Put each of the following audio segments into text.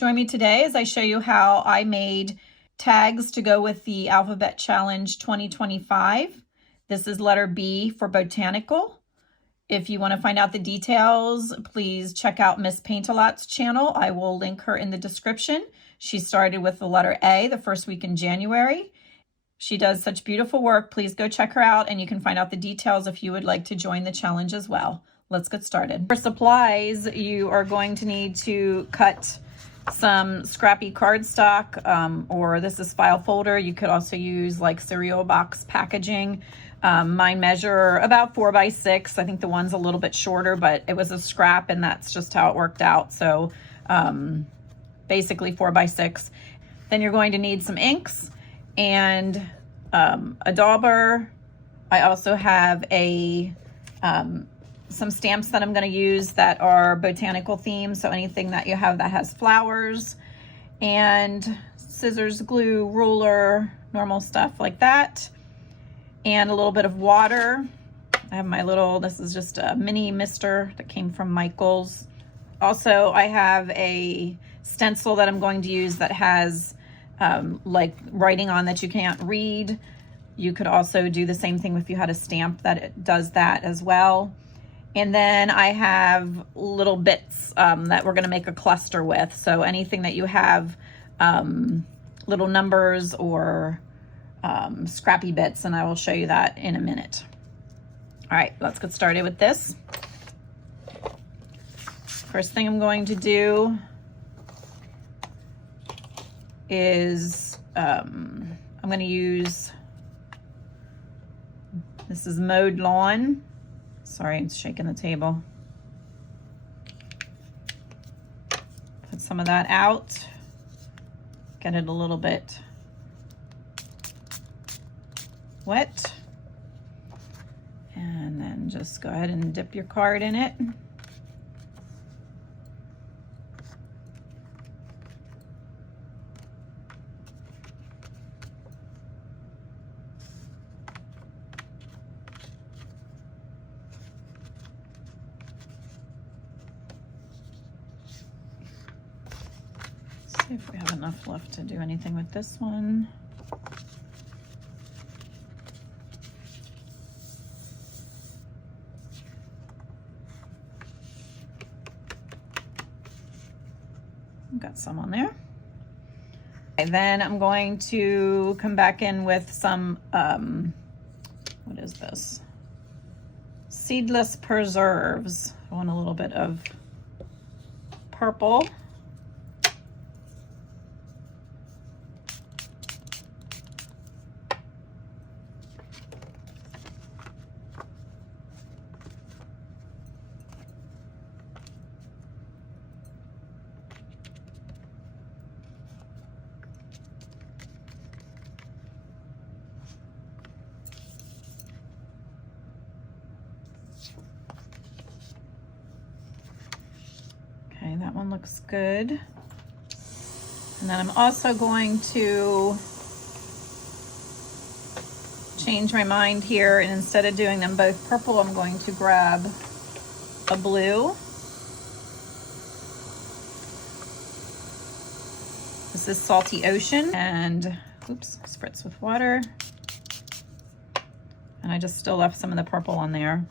Join me today as I show you how I made tags to go with the Alphabet Challenge 2025. This is letter B for Botanical. If you want to find out the details, please check out Miss Paint-A-Lot's channel. I will link her in the description. She started with the letter A the first week in January. She does such beautiful work. Please go check her out, and you can find out the details if you would like to join the challenge as well. Let's get started. For supplies, you are going to need to cut some scrappy cardstock, or this is file folder. You could also use like cereal box packaging. Mine measure about 4 by 6. I think the one's a little bit shorter, but it was a scrap and that's just how it worked out. So basically 4 by 6. Then you're going to need some inks and a dauber. I also have some stamps that I'm going to use that are botanical themed. So anything that you have that has flowers, and scissors, glue, ruler, normal stuff like that. And a little bit of water. I have my this is just a mini mister that came from Michael's. Also, I have a stencil that I'm going to use that has like writing on that you can't read. You could also do the same thing if you had a stamp that it does that as well. And then I have little bits that we're going to make a cluster with. So anything that you have little numbers or scrappy bits, and I will show you that in a minute. All right, let's get started with this. First thing I'm going to do is I'm going to use, this is Mowed Lawn. Sorry, it's shaking the table. Put some of that out. Get it a little bit wet. And then just go ahead and dip your card in it. See if we have enough left to do anything with this one. Got some on there. Okay, then I'm going to come back in with some, what is this? Seedless preserves. I want a little bit of purple. Okay, that one looks good. And then I'm also going to change my mind here, and instead of doing them both purple, I'm going to grab a blue. This is Salty Ocean, and oops, spritz with water. And I just still left some of the purple on there.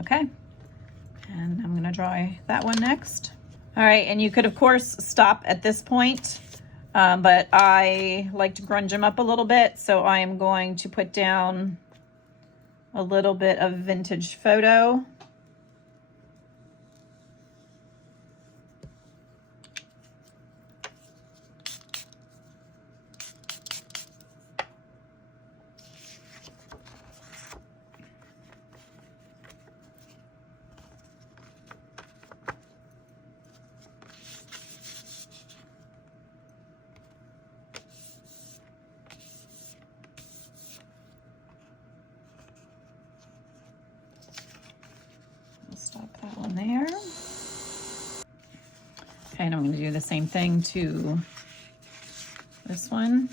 Okay, and I'm gonna dry that one next. All right, and you could of course stop at this point, but I like to grunge them up a little bit, so I am going to put down a little bit of Vintage Photo. Stop that one there. Okay, and I'm going to do the same thing to This one.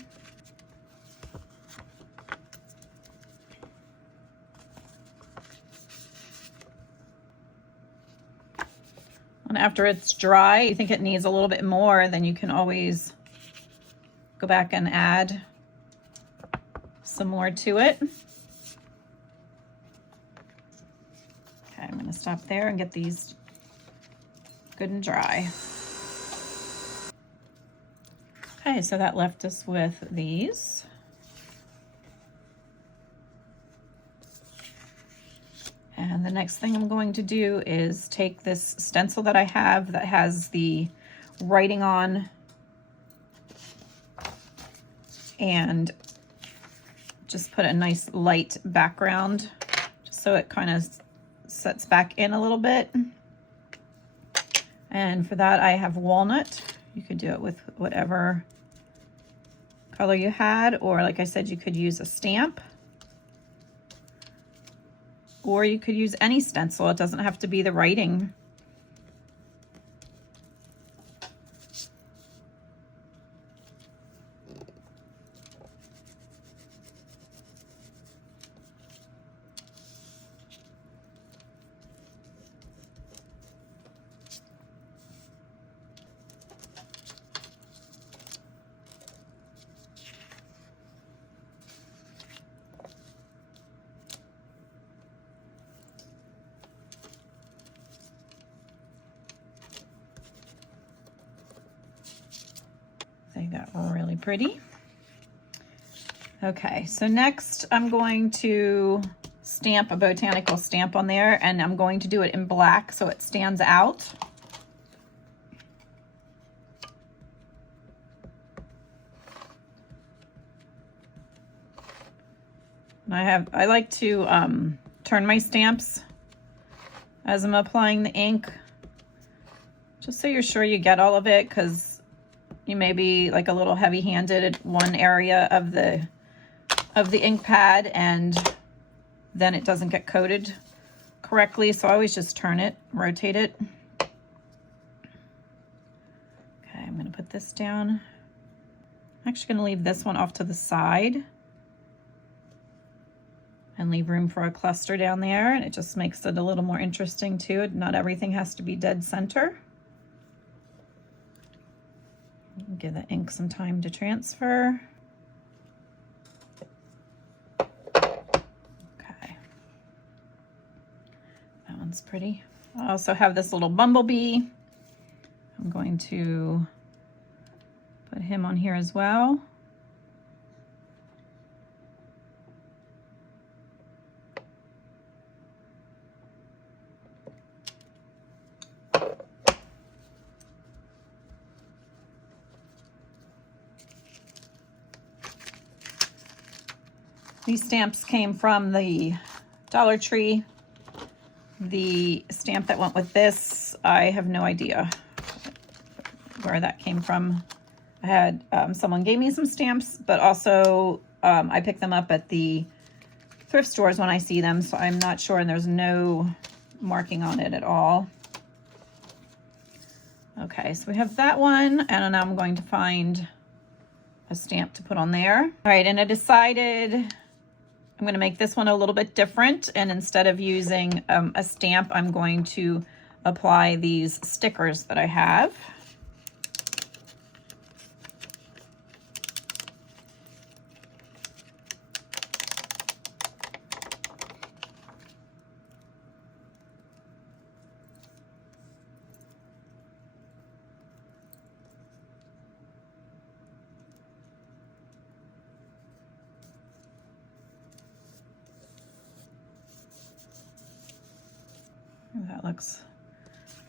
And after it's dry, you think it needs a little bit more, then you can always go back and add some more to it. Okay, I'm going to stop there and get these good and dry. Okay, so that left us with these. And the next thing I'm going to do is take this stencil that I have that has the writing on and just put a nice light background just so it kind of sets back in a little bit. And for that I have walnut. You could do it with whatever color you had, or like I said, you could use a stamp. Or you could use any stencil. It doesn't have to be the writing. They got really pretty. Okay, so next I'm going to stamp a botanical stamp on there, and I'm going to do it in black so it stands out. And I like to turn my stamps as I'm applying the ink, just so you're sure you get all of it, because you may be like a little heavy-handed at one area of the ink pad and then it doesn't get coated correctly. So I always just turn it, rotate it. Okay, I'm going to put this down. I'm actually going to leave this one off to the side and leave room for a cluster down there, and it just makes it a little more interesting too. Not everything has to be dead center. Give the ink some time to transfer. Okay. That one's pretty. I also have this little bumblebee. I'm going to put him on here as well. These stamps came from the Dollar Tree. The stamp that went with this, I have no idea where that came from. I had someone gave me some stamps, but also I pick them up at the thrift stores when I see them, so I'm not sure, and there's no marking on it at all. Okay, so we have that one, and now I'm going to find a stamp to put on there. All right, and I decided I'm going to make this one a little bit different, and instead of using a stamp, I'm going to apply these stickers that I have. That looks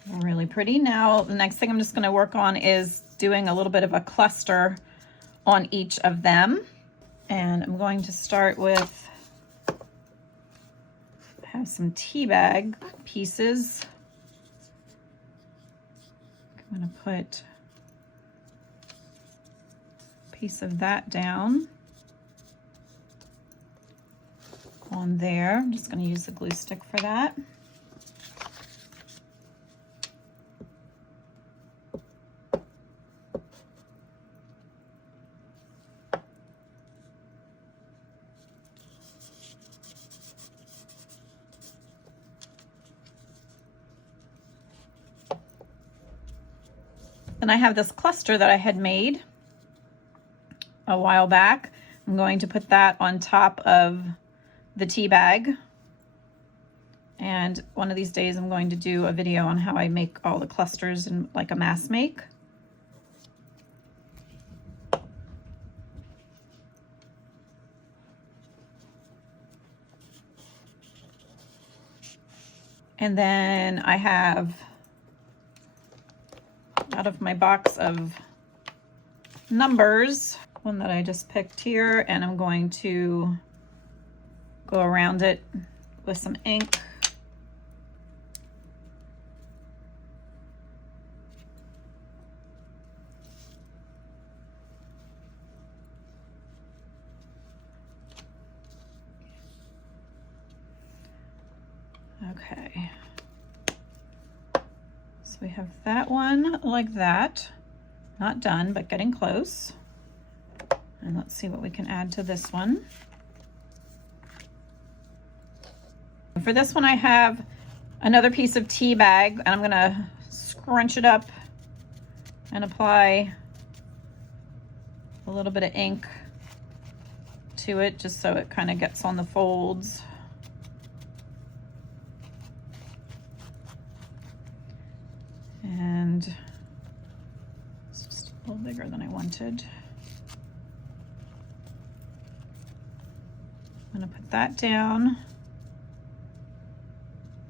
really pretty. Now, the next thing I'm just going to work on is doing a little bit of a cluster on each of them. And I'm going to start with, have some tea bag pieces. I'm going to put a piece of that down on there. I'm just going to use the glue stick for that. Then I have this cluster that I had made a while back. I'm going to put that on top of the tea bag. And one of these days I'm going to do a video on how I make all the clusters in like a mass make. And then I have out of my box of numbers, one that I just picked here, and I'm going to go around it with some ink. Okay, so we have that one like that. Not done, but getting close. And let's see what we can add to this one. For this one, I have another piece of tea bag, and I'm gonna scrunch it up and apply a little bit of ink to it, just so it kind of gets on the folds. And it's just a little bigger than I wanted. I'm gonna put that down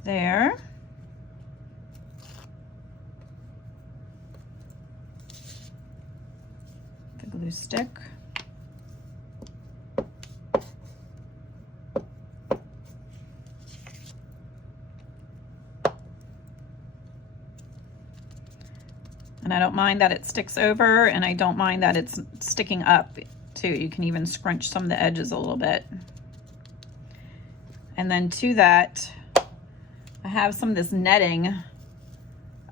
there. The glue stick. And I don't mind that it sticks over, and I don't mind that it's sticking up too. You can even scrunch some of the edges a little bit. And then to that, I have some of this netting.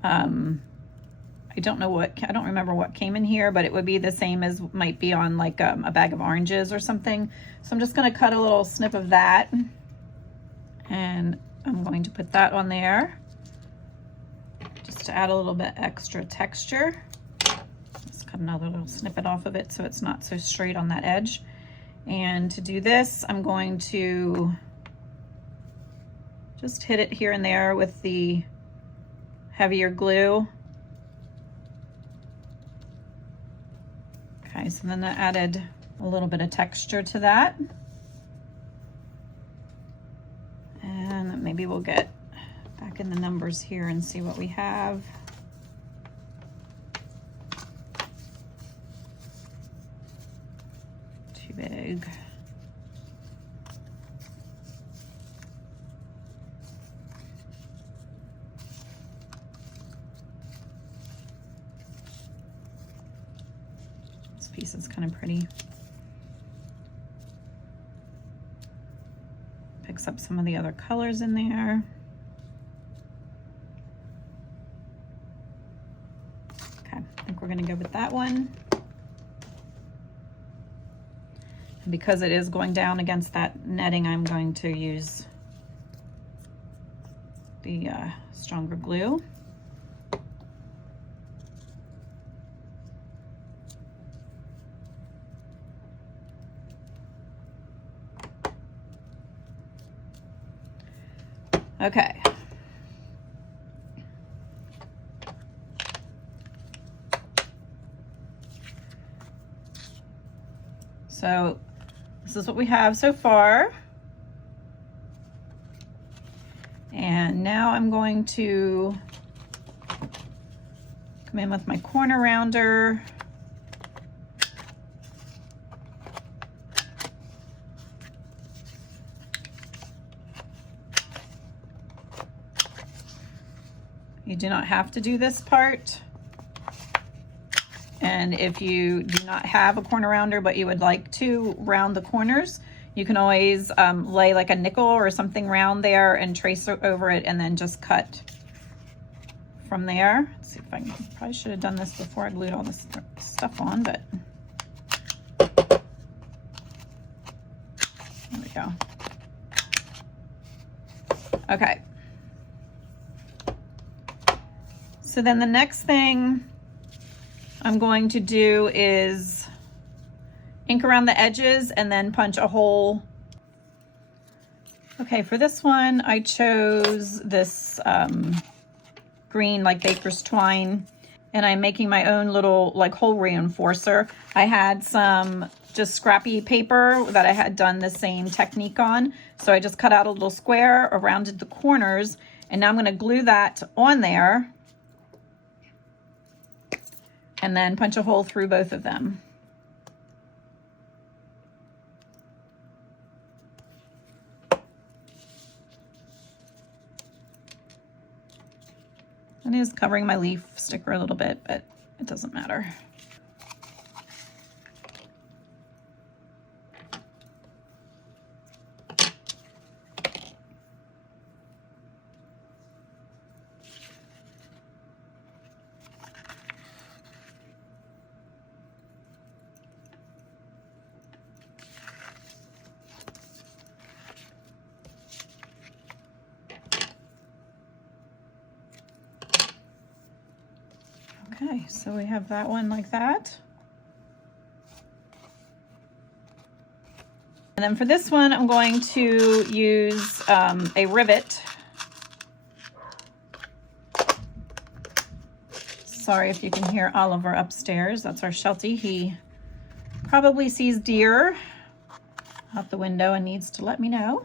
I don't remember what came in here, but it would be the same as might be on like a bag of oranges or something. So I'm just gonna cut a little snip of that, and I'm going to put that on there just to add a little bit extra texture. Let's cut another little snippet off of it so it's not so straight on that edge. And to do this, I'm going to just hit it here and there with the heavier glue. Okay, so then I added a little bit of texture to that. And maybe we'll get back in the numbers here and see what we have. Too big. This piece is kind of pretty. Picks up some of the other colors in there. Okay, I think we're gonna go with that one. And because it is going down against that netting, I'm going to use the stronger glue. Okay. So this is what we have so far. And now I'm going to come in with my corner rounder. You do not have to do this part. And if you do not have a corner rounder, but you would like to round the corners, you can always lay like a nickel or something round there and trace over it, and then just cut from there. Let's see if I can, probably should have done this before I glued all this stuff on, but there we go. Okay. So then the next thing I'm going to do is ink around the edges and then punch a hole. Okay, for this one, I chose this green, like baker's twine, and I'm making my own little like hole reinforcer. I had some just scrappy paper that I had done the same technique on. So I just cut out a little square, rounded the corners, and now I'm gonna glue that on there and then punch a hole through both of them. It is covering my leaf sticker a little bit, but it doesn't matter. Okay, so we have that one like that. And then for this one, I'm going to use a rivet. Sorry if you can hear Oliver upstairs. That's our Sheltie. He probably sees deer out the window and needs to let me know.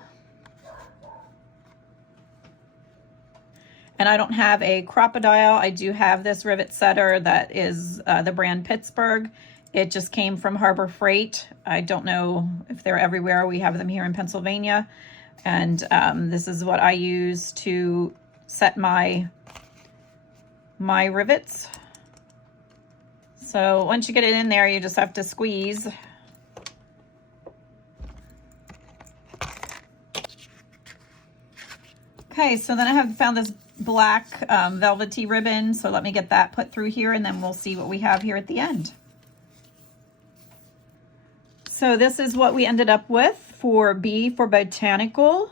And I don't have a crocodile. I do have this rivet setter that is the brand Pittsburgh. It just came from Harbor Freight. I don't know if they're everywhere. We have them here in Pennsylvania. And this is what I use to set my rivets. So once you get it in there, you just have to squeeze. Okay, so then I have found this black velvety ribbon, so let me get that put through here and then we'll see what we have here at the end. So this is what we ended up with for B for Botanical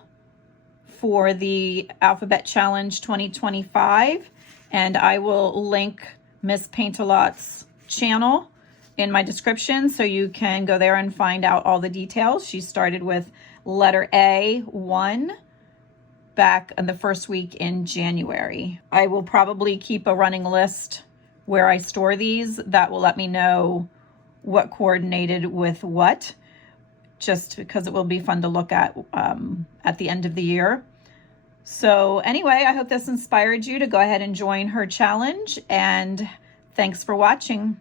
for the Alphabet Challenge 2025, and I will link Miss Paint-A-Lot's channel in my description so you can go there and find out all the details. She started with letter A1 back in the first week in January. I will probably keep a running list where I store these that will let me know what coordinated with what, just because it will be fun to look at the end of the year. So anyway, I hope this inspired you to go ahead and join her challenge, and thanks for watching.